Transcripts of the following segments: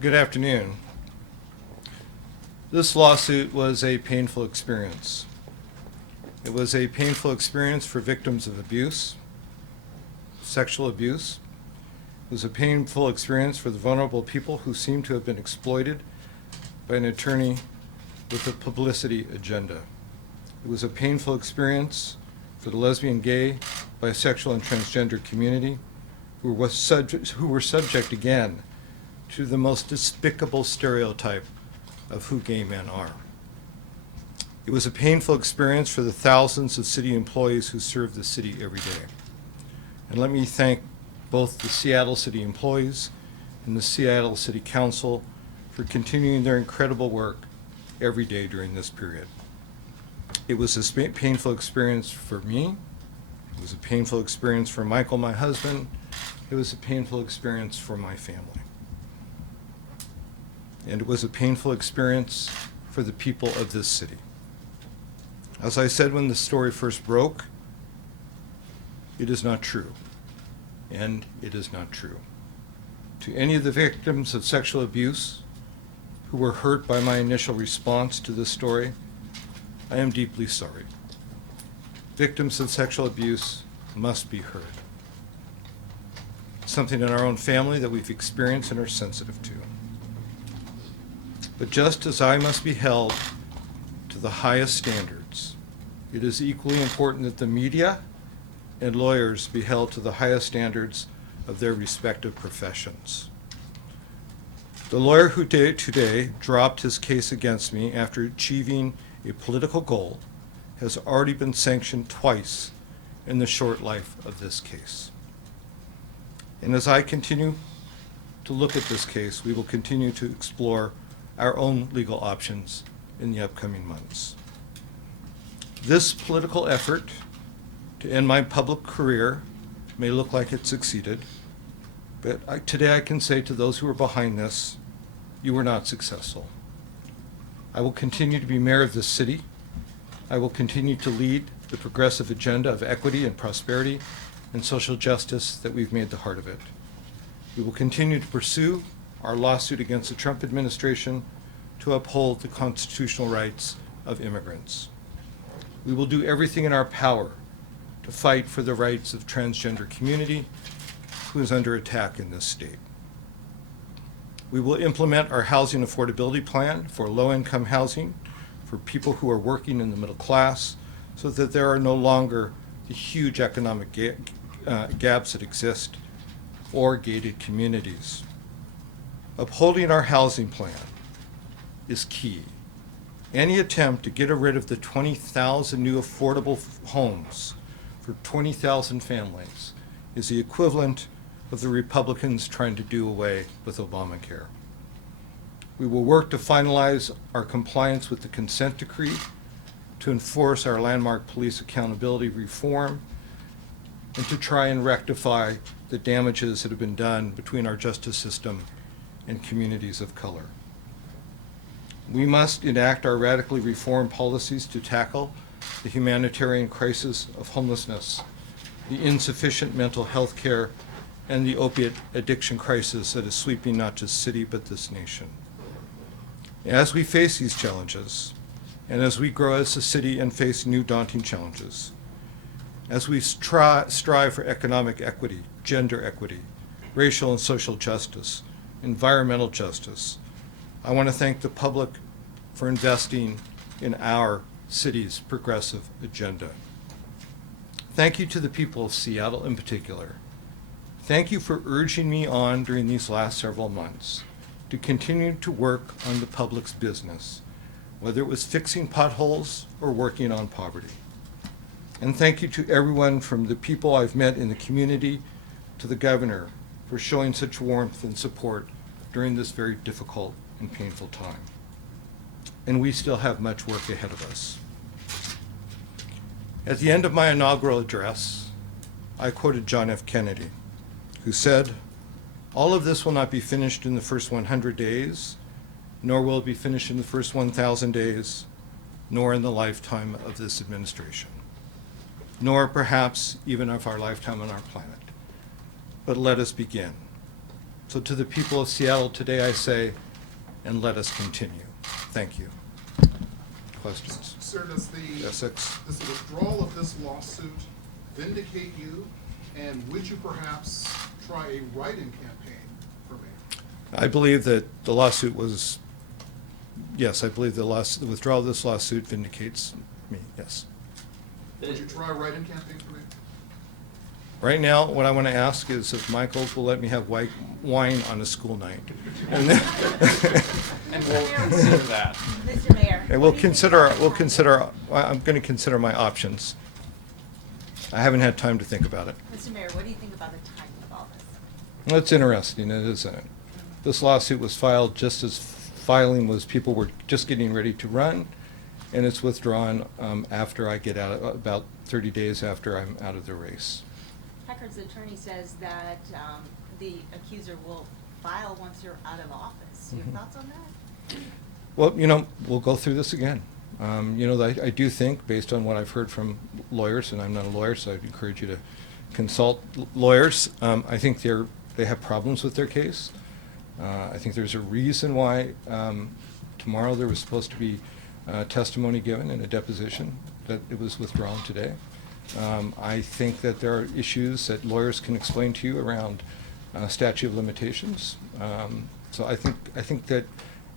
Good afternoon. This lawsuit was a painful experience. It was a painful experience for victims of abuse, sexual abuse. It was a painful experience for the vulnerable people who seem to have been exploited by an attorney with a publicity agenda. It was a painful experience for the lesbian, gay, bisexual, and transgender community who were subject again to the most despicable stereotype of who gay men are. It was a painful experience for the thousands of city employees who serve the city every day. And let me thank both the Seattle City employees and the Seattle City Council for continuing their incredible work every day during this period. It was a painful experience for me. It was a painful experience for Michael, my husband. It was a painful experience for my family. And it was a painful experience for the people of this city. As I said when the story first broke, it is not true. And it is not true. To any of the victims of sexual abuse who were hurt by my initial response to this story, I am deeply sorry. Victims of sexual abuse must be heard. Something in our own family that we've experienced and are sensitive to. But just as I must be held to the highest standards, it is equally important that the media and lawyers be held to the highest standards of their respective professions. The lawyer who today dropped his case against me after achieving a political goal has already been sanctioned twice in the short life of this case. And as I continue to look at this case, we will continue to explore our own legal options in the upcoming months. This political effort to end my public career may look like it succeeded, but today I can say to those who are behind this, you were not successful. I will continue to be mayor of this city. I will continue to lead the progressive agenda of equity and prosperity and social justice that we've made the heart of it. We will continue to pursue our lawsuit against the Trump administration to uphold the constitutional rights of immigrants. We will do everything in our power to fight for the rights of transgender community who is under attack in this state. We will implement our housing affordability plan for low-income housing for people who are working in the middle class so that there are no longer the huge economic gaps that exist or gated communities. Upholding our housing plan is key. Any attempt to get rid of the 20,000 new affordable homes for 20,000 families is the equivalent of the Republicans trying to do away with Obamacare. We will work to finalize our compliance with the consent decree, to enforce our landmark police accountability reform, and to try and rectify the damages that have been done between our justice system and communities of color. We must enact our radically reformed policies to tackle the humanitarian crisis of homelessness, the insufficient mental health care, and the opiate addiction crisis that is sweeping not just city but this nation. As we face these challenges, and as we grow as a city and face new daunting challenges, as we strive for economic equity, gender equity, racial and social justice, environmental justice, I want to thank the public for investing in our city's progressive agenda. Thank you to the people of Seattle in particular. Thank you for urging me on during these last several months to continue to work on the public's business, whether it was fixing potholes or working on poverty. And thank you to everyone from the people I've met in the community to the governor for showing such warmth and support during this very difficult and painful time. And we still have much work ahead of us. At the end of my inaugural address, I quoted John F. Kennedy, who said, "All of this will not be finished in the first 100 days, nor will it be finished in the first 1,000 days, nor in the lifetime of this administration, nor perhaps even of our lifetime on our planet. But let us begin. So to the people of Seattle today, I say, and let us continue. Thank you. Questions? Sir, does Essex? does the withdrawal of this lawsuit vindicate you? And would you perhaps try a write-in campaign for mayor? I believe that the lawsuit was, yes, I believe the withdrawal of this lawsuit vindicates me, yes. Would you try a write-in campaign for mayor? Right now, what I want to ask is if Michael will let me have wine on a school night. And then And we'll consider that. Mr. Mayor. and we'll consider, I'm going to consider my options. I haven't had time to think about it. Mr. Mayor, what do you think about the timing of all this? Well, it's interesting, isn't it? This lawsuit was filed just as people were just getting ready to run, and it's withdrawn after I get out, about 30 days after I'm out of the race. Packard's attorney says that the accuser will file once you're out of office. Your thoughts on that? Well, we'll go through this again. I do think, based on what I've heard from lawyers, and I'm not a lawyer, so I'd encourage you to consult lawyers. I think they have problems with their case. I think there's a reason why tomorrow there was supposed to be testimony given in a deposition, that it was withdrawn today. I think that there are issues that lawyers can explain to you around statute of limitations. So I think that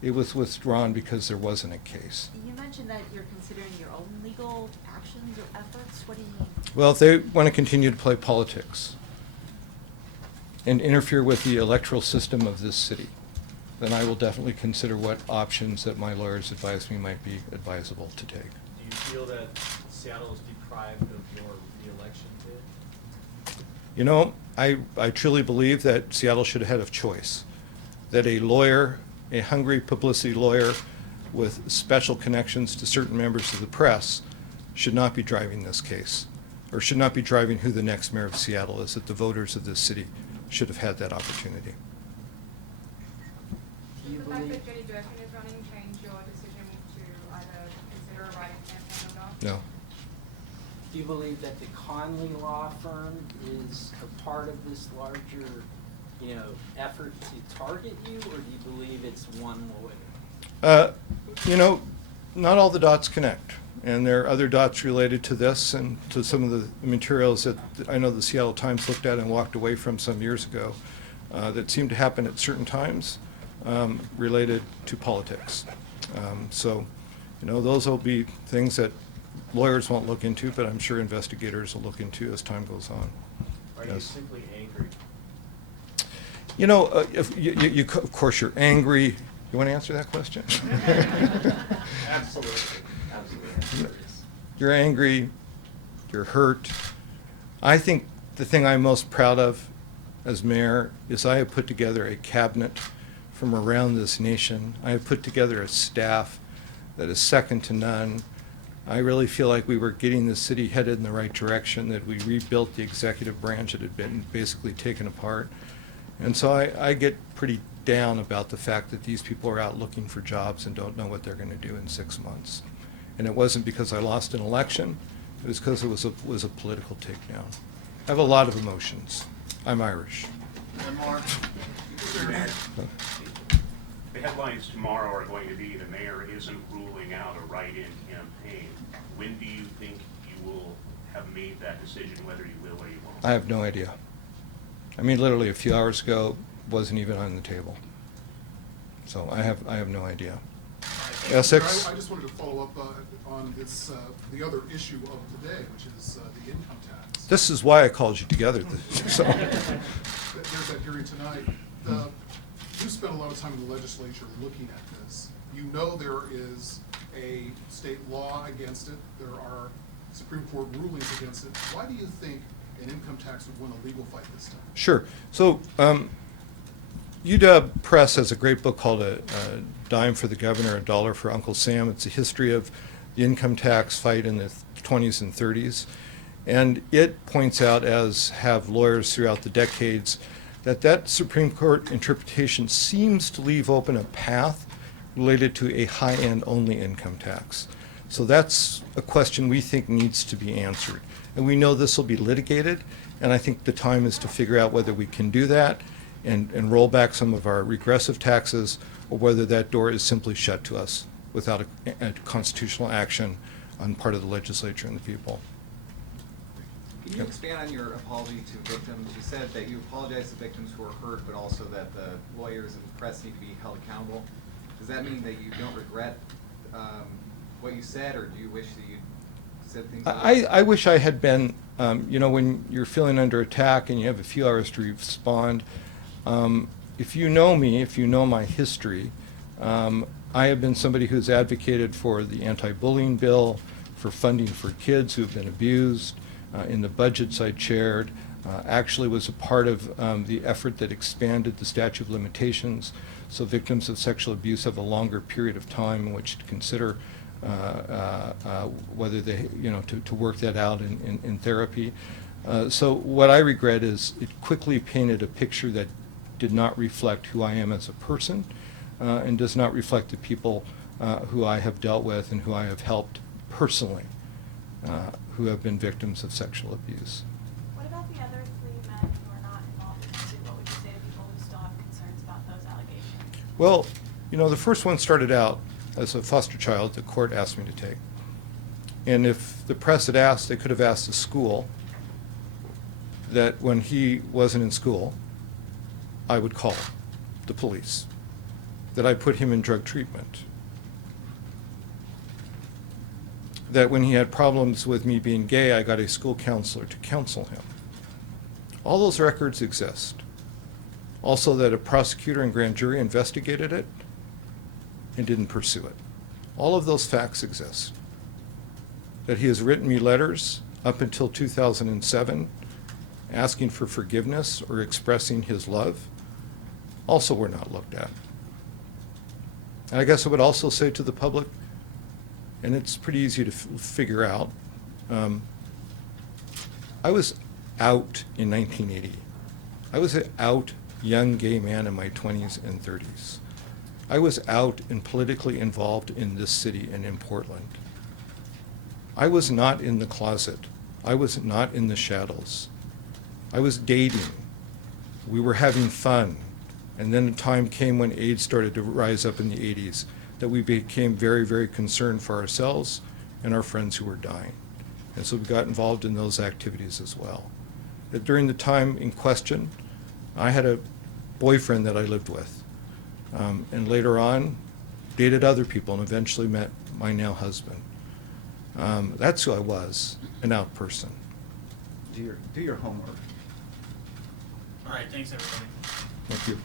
it was withdrawn because there wasn't a case. You mentioned that you're considering your own legal actions or efforts. What do you mean? Well, if they want to continue to play politics and interfere with the electoral system of this city, then I will definitely consider what options that my lawyers advise me might be advisable to take. Do you feel that Seattle is deprived of your re-election bid? I truly believe that Seattle should have had a choice, that a lawyer, a hungry publicity lawyer with special connections to certain members of the press should not be driving this case, or should not be driving who the next mayor of Seattle is, that the voters of this city should have had that opportunity. Does the fact that Jody Durkin is running change your decision to either consider a write-in campaign or not? No. Do you believe that the Conley law firm is a part of this larger, effort to target you, or do you believe it's one lawyer? Not all the dots connect, and there are other dots related to this and to some of the materials that I know the Seattle Times looked at and walked away from some years ago that seemed to happen at certain times related to politics. Those will be things that lawyers won't look into, but I'm sure investigators will look into as time goes on. Are you simply angry? If of course you're angry. You want to answer that question? Absolutely. Absolutely. You're angry, you're hurt. I think the thing I'm most proud of as mayor is I have put together a cabinet from around this nation. I have put together a staff that is second to none. I really feel like we were getting the city headed in the right direction, that we rebuilt the executive branch that had been basically taken apart. And so I get pretty down about the fact that these people are out looking for jobs and don't know what they're going to do in 6 months. And it wasn't because I lost an election, it was because it was a political takedown. I have a lot of emotions. I'm Irish. One more. The headlines tomorrow are going to be the mayor isn't ruling out a write-in campaign. When do you think you will have made that decision, whether you will or you won't? I have no idea. I mean, literally a few hours ago, wasn't even on the table. So I have no idea. Essex? I just wanted to follow up on this, the other issue of today, which is the income tax. This is why I called you together. So. There's that hearing tonight. You spent a lot of time in the legislature looking at this. You know there is a state law against it. There are Supreme Court rulings against it. Why do you think an income tax would win a legal fight this time? Sure. So UW Press has a great book called a Dime for the Governor, a Dollar for Uncle Sam. It's a history of the income tax fight in the 20s and 30s. And it points out, as have lawyers throughout the decades, that Supreme Court interpretation seems to leave open a path related to a high-end only income tax. So that's a question we think needs to be answered. And we know this will be litigated, and I think the time is to figure out whether we can do that and roll back some of our regressive taxes, or whether that door is simply shut to us without a constitutional action on part of the legislature and the people. Can you expand on your apology to victims? You said that you apologize to victims who were hurt, but also that the lawyers and the press need to be held accountable. Does that mean that you don't regret what you said, or do you wish that you said things like that? I wish I had been, when you're feeling under attack and you have a few hours to respond, if you know me, if you know my history, I have been somebody who's advocated for the anti-bullying bill, for funding for kids who have been abused. In the budgets I chaired, actually was a part of the effort that expanded the statute of limitations, so victims of sexual abuse have a longer period of time in which to consider whether they, to work that out in therapy. So what I regret is it quickly painted a picture that did not reflect who I am as a person, and does not reflect the people who I have dealt with and who I have helped personally, who have been victims of sexual abuse. What about the other 3 men who are not involved in the suit? What would you say to people who still have concerns about those allegations? Well, the first one started out as a foster child the court asked me to take. And if the press had asked, they could have asked the school that when he wasn't in school, I would call the police, that I put him in drug treatment, that when he had problems with me being gay, I got a school counselor to counsel him. All those records exist. Also that a prosecutor and grand jury investigated it and didn't pursue it. All of those facts exist. That he has written me letters up until 2007 asking for forgiveness or expressing his love also were not looked at. And I guess I would also say to the public, and it's pretty easy to figure out, I was out in 1980. I was an out young gay man in my 20s and 30s. I was out and politically involved in this city and in Portland. I was not in the closet. I was not in the shadows. I was dating. We were having fun. And then a time came when AIDS started to rise up in the 80s that we became very, very concerned for ourselves and our friends who were dying. And so we got involved in those activities as well. But during the time in question, I had a boyfriend that I lived with. And later on, dated other people and eventually met my now husband. That's who I was, an out person. Do your homework. All right, thanks, everybody. Thank you.